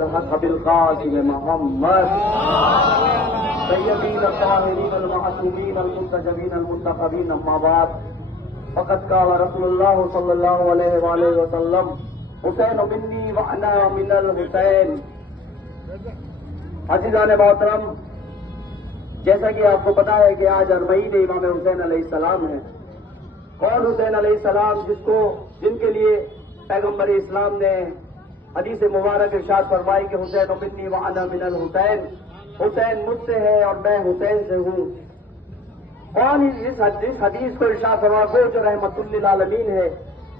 الحق بالقاسم محمد طیبین الطاہرین المعصومین المنتجبین المنتخبین اما بعد فقد قال رسول اللہ صلی اللہ علیہ وآلہ وسلم حسین منی وانا من الحسین. عزیزان محترم، جیسا کہ آپ کو پتا ہے کہ آج اربعین امام حسین علیہ السلام ہے. کون حسین علیہ السلام؟ جن کے لیے پیغمبر اسلام نے حدیث مبارک ارشاد فرمائی کہ حسین منی وانا من الحسین، حسین مجھ سے ہے اور میں حسین سے ہوں. کون اس حدیث کو ارشاد فرمایا؟ وہ جو رحمت للعالمین ہے،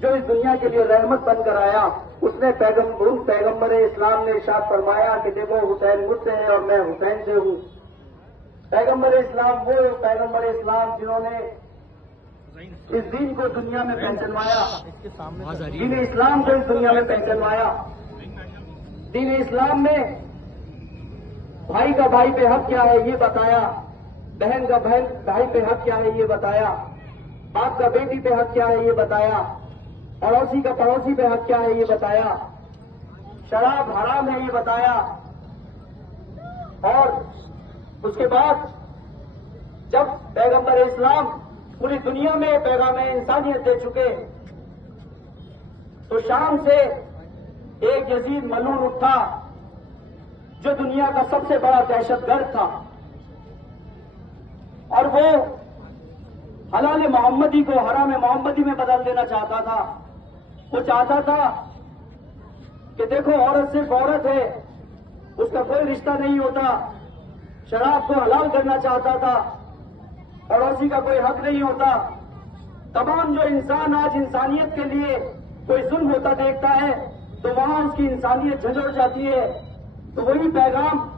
جو اس دنیا کے لیے رحمت بن کر آیا. اس نے پیغمبر اسلام نے ارشاد فرمایا کہ دیکھو حسین مجھ سے ہے اور میں حسین سے ہوں. پیغمبر اسلام وہ پیغمبر اسلام جنہوں نے اس دین کو دنیا میں پہچانوایا، دین اسلام کو اس دنیا میں پہچانوایا. دین اسلام میں بھائی کا بھائی پہ حق کیا ہے یہ بتایا، بہن کا بھائی پہ حق کیا ہے یہ بتایا، باپ کا بیٹی پہ حق کیا ہے یہ بتایا، پڑوسی کا پڑوسی پہ حق کیا ہے یہ بتایا، شراب حرام ہے یہ بتایا. اور اس کے بعد جب پیغمبر اسلام پوری دنیا میں پیغام انسانیت دے چکے تو شام سے ایک یزید ملعون اٹھا جو دنیا کا سب سے بڑا دہشت گرد تھا، اور وہ حلال محمدی کو حرام محمدی میں بدل دینا چاہتا تھا. وہ چاہتا تھا کہ دیکھو عورت صرف عورت ہے، اس کا کوئی رشتہ نہیں ہوتا. شراب کو حلال کرنا چاہتا تھا، پڑوسی کا کوئی حق نہیں ہوتا. تمام جو انسان آج انسانیت کے لیے کوئی ظلم ہوتا دیکھتا ہے تو وہاں اس کی انسانیت جھنجھوڑ جاتی ہے. تو وہی پیغام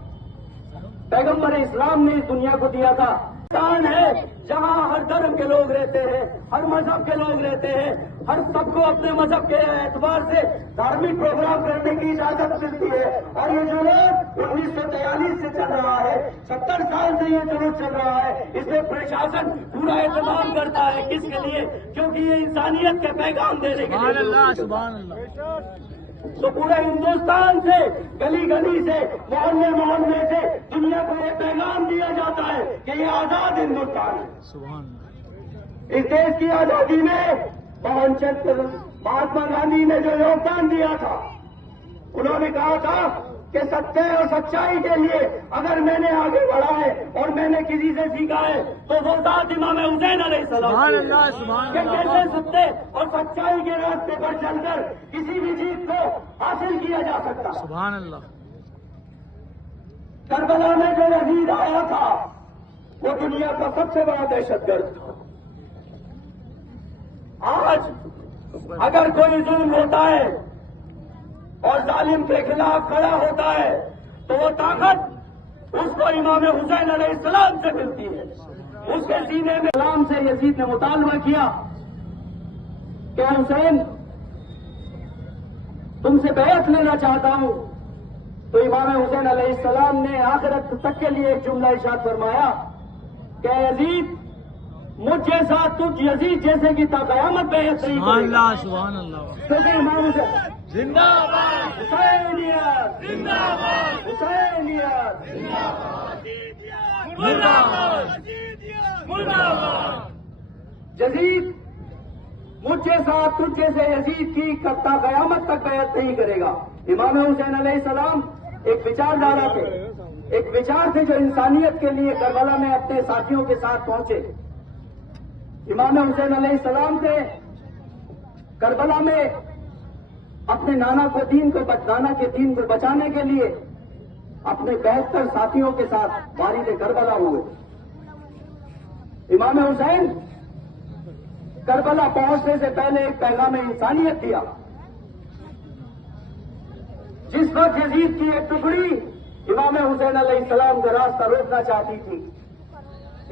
پیغمبر اسلام نے اس دنیا کو دیا تھا. انسان ہے جہاں ہر دھرم کے لوگ رہتے ہیں، ہر مذہب کے لوگ رہتے ہیں، ہر سب کو اپنے مذہب کے اعتبار سے دھارمک پروگرام کرنے کی اجازت ملتی ہے. اور یہ جلوس 1943 سے چل رہا ہے، 70 سال سے یہ جلوس چل رہا ہے. اس میں پرشاسن پورا اہتمام کرتا ہے. کس کے لیے؟ کیونکہ یہ انسانیت کے پیغام دینے کے لیے. سبحان اللہ. تو پورے ہندوستان سے، گلی گلی سے، محلے محلے سے دنیا کو یہ پیغام دیا جاتا ہے کہ یہ آزاد ہندوستان ہے. اس دیش کی آزادی میں مہاتما گاندھی نے جو یوگدان دیا تھا، انہوں نے کہا تھا کہ سچے اور سچائی کے لیے اگر میں نے آگے بڑھا ہے اور میں نے کسی سے سیکھا ہے تو وہ ذات امام حسین علیہ السلام کہ کیسے سچے اور سچائی کے راستے پر چل کر کسی بھی چیز کو حاصل کیا جا سکتا. سبحان اللہ. کربلا میں جو یزید آیا تھا وہ دنیا کا سب سے بڑا دہشت گرد تھا. آج اگر کوئی ظلم ہوتا ہے اور ظالم کے خلاف کھڑا ہوتا ہے تو وہ طاقت اس کو امام حسین علیہ السلام سے ملتی ہے. اس کے سینے میں اسلام سے یزید نے مطالبہ کیا کہ حسین تم سے بیعت لینا چاہتا ہوں. تو امام حسین علیہ السلام نے آخرت تک کے لیے ایک جملہ ارشاد فرمایا کہ یزید مجھ جیسا تجھ یزید جیسے کی تا قیامت بیعت نہیں کرے گا. سبحان اللہ. کیونکہ امام حسین زندہ باد حسینیت، زندہ باد حسینیت، زندہ باد زندہ باد. یزید مجھ جیسا تجھ جیسے یزید کی تا قیامت تک بیعت نہیں کرے گا. امام حسین علیہ السلام ایک وچار دارا تھے، ایک وچار تھے جو انسانیت کے لیے کربلا میں اپنے ساتھیوں کے ساتھ پہنچے. امام حسین علیہ السلام تھے کربلا میں اپنے نانا کے دین کو بچانے کے لیے اپنے 72 ساتھیوں کے ساتھ وارد کربلا ہوئے. امام حسین کربلا پہنچنے سے پہلے ایک پیغام انسانیت دیا. جس وقت یزید کی ایک ٹکڑی امام حسین علیہ السلام کا راستہ روکنا چاہتی تھی،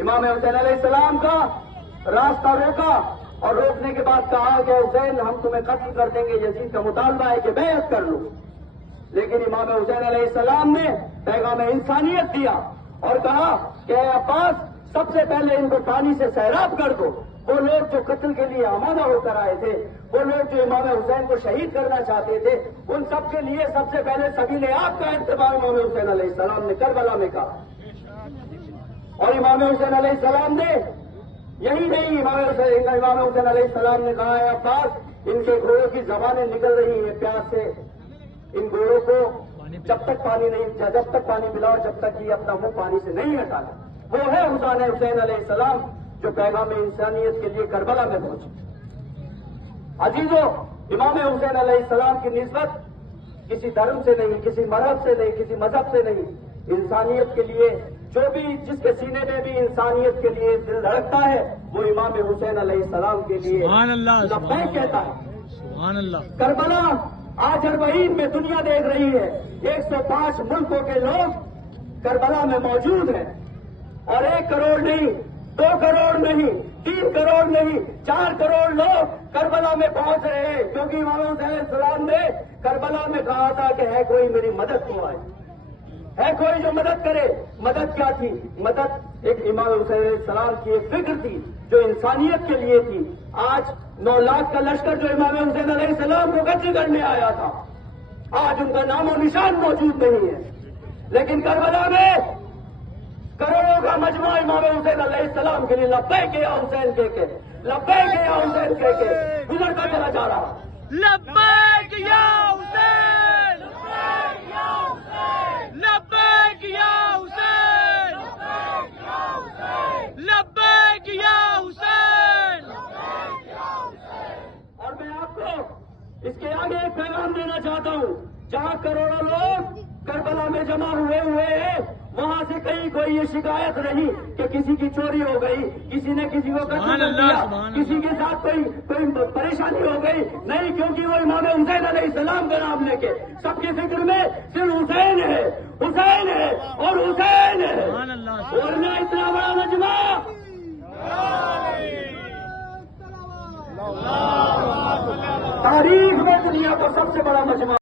امام حسین علیہ السلام کا راستہ روکا اور روکنے کے بعد کہا کہ حسین ہم تمہیں قتل کر دیں گے، یزید کا مطالبہ ہے کہ بیعت کر لو. لیکن امام حسین علیہ السلام نے پیغام انسانیت دیا اور کہا کہ اے عباس سب سے پہلے ان کو پانی سے سیراب کر دو. وہ لوگ جو قتل کے لیے آمادہ ہو کر آئے تھے، وہ لوگ جو امام حسین کو شہید کرنا چاہتے تھے، ان سب کے لیے سب سے پہلے سبیل آپ کا انتخاب امام حسین علیہ السلام نے کربلا میں کہا. اور امام حسین علیہ السلام نے یہی نہیں، امام حسین علیہ السلام نے کہا ہے عباس ان کے گھوڑوں کی زبانیں نکل رہی ہیں پیاس سے، ان گھوڑوں کو جب تک پانی پلاؤ جب تک یہ اپنا منہ پانی سے نہیں ہٹانا. وہ ہے حسین علیہ السلام جو پیغام انسانیت کے لیے کربلا میں پہنچے. عزیزو، امام حسین علیہ السلام کی نسبت کسی دھرم سے نہیں، کسی مذہب سے نہیں، کسی مذہب سے نہیں، انسانیت کے لیے جو بھی جس کے سینے میں بھی انسانیت کے لیے دل دھڑکتا ہے وہ امام حسین علیہ السلام کے لیے لبیک کہتا ہے. سبحان اللہ. کربلا آج اربعین میں دنیا دیکھ رہی ہے، 105 ملکوں کے لوگ کربلا میں موجود ہیں، اور 1 کروڑ نہیں، 2 کروڑ نہیں، 3 کروڑ نہیں، 4 کروڑ لوگ کربلا میں پہنچ رہے ہیں، کیونکہ امام حسین علیہ السلام نے کربلا میں کہا تھا کہ ہے کوئی میری مدد کو آئے، ہے کوئی جو مدد کرے. مدد کیا تھی؟ مدد ایک امام حسین علیہ السلام کی ایک فکر تھی جو انسانیت کے لیے تھی. آج 9 لاکھ کا لشکر جو امام حسین علیہ السلام کو قتل کرنے آیا تھا، آج ان کا نام و نشان موجود نہیں ہے، لیکن کربلا میں کروڑوں کا مجمع امام حسین علیہ السلام کے لیے لبیک یا حسین کہہ کے، لبیک یا حسین کہہ کے گزرتا چلا جا رہا. لبیک یا حسین، لبیک یا حسین، لبیک یا حسین. اور میں آپ کو اس کے آگے ایک پیغام دینا چاہتا ہوں، جہاں کروڑوں لوگ کربلا میں جمع ہوئے ہیں، وہاں سے کہیں کوئی یہ شکایت نہیں کہ کسی کی چوری ہو گئی، کسی نے کسی کو قتل کر دیا، کسی کے ساتھ کوئی پریشانی ہو گئی نہیں، کیونکہ وہ امام حسین علیہ السلام کا نام لے کے سب کی فکر میں صرف حسین ہے، حسین ہے اور حسین ہے. اور نہ اتنا بڑا مجمع تاریخ میں دنیا کو سب سے بڑا مجمع